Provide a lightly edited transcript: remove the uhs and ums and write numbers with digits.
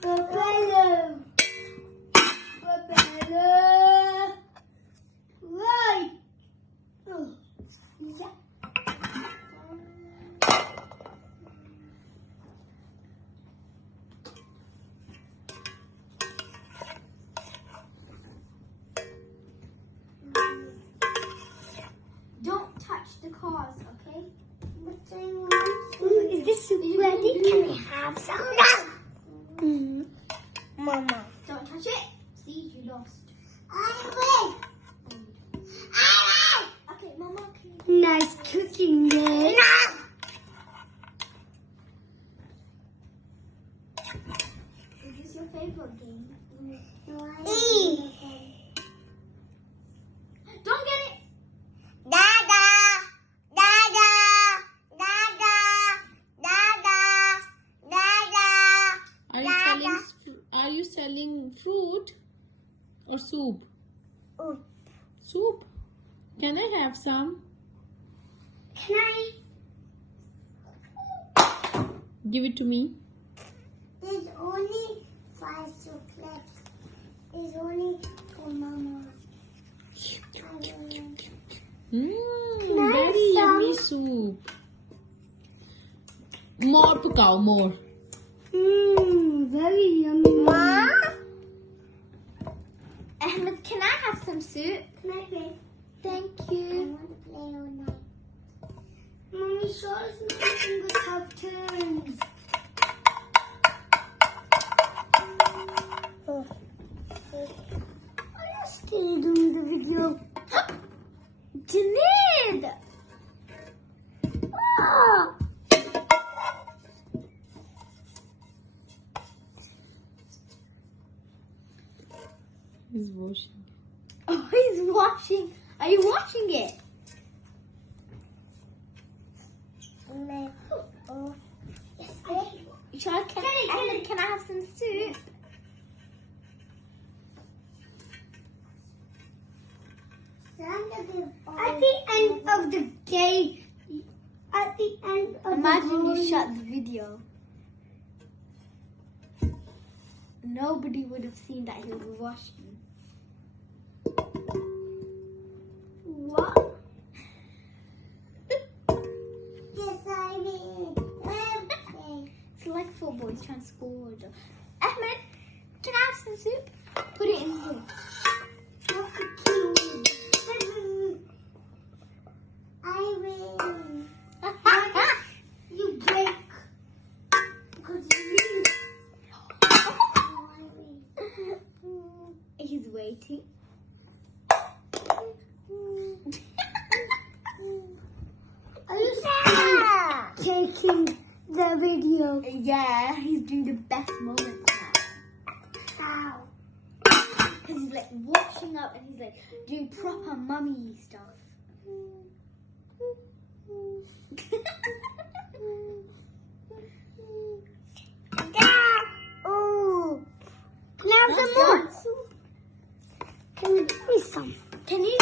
Propeller. Right. Oh. Yeah. Don't touch the cars, okay? Is this soup ready? Can we have some now? Mama. Don't touch it. See, you lost. I will. Okay, Mama. Nice cooking there. Is this your favorite game? Don't get it. Are you selling fruit or soup? Oh. Soup. Can I have some? Can I? Give it to me. There's only 5 chocolates. There's only for Mama. Very yummy soup. More pukao, more. Very yummy. Ma? Ahmed, can I have some soup? Can I play? Thank you. I want to play all night. Mommy, show us making good tough turns. Oh. Are you still doing the video? Janid! Oh! He's washing. Oh, he's washing. Are you washing it? No. Oh. Yes, can I have some soup? At the end of the day, at the end of imagine you shut the video. Nobody would have seen that he was washing. What? Yes, I did. It's like football, he's trying to score. Ahmed, can I have some soup? Put it in here. I will. You break. Because you. He's waiting. Are you taking the video? Yeah, he's doing the best moments now. How? Because he's like washing up and he's like doing proper mummy stuff. Oh, can I have some more? Can you give me some? Can you?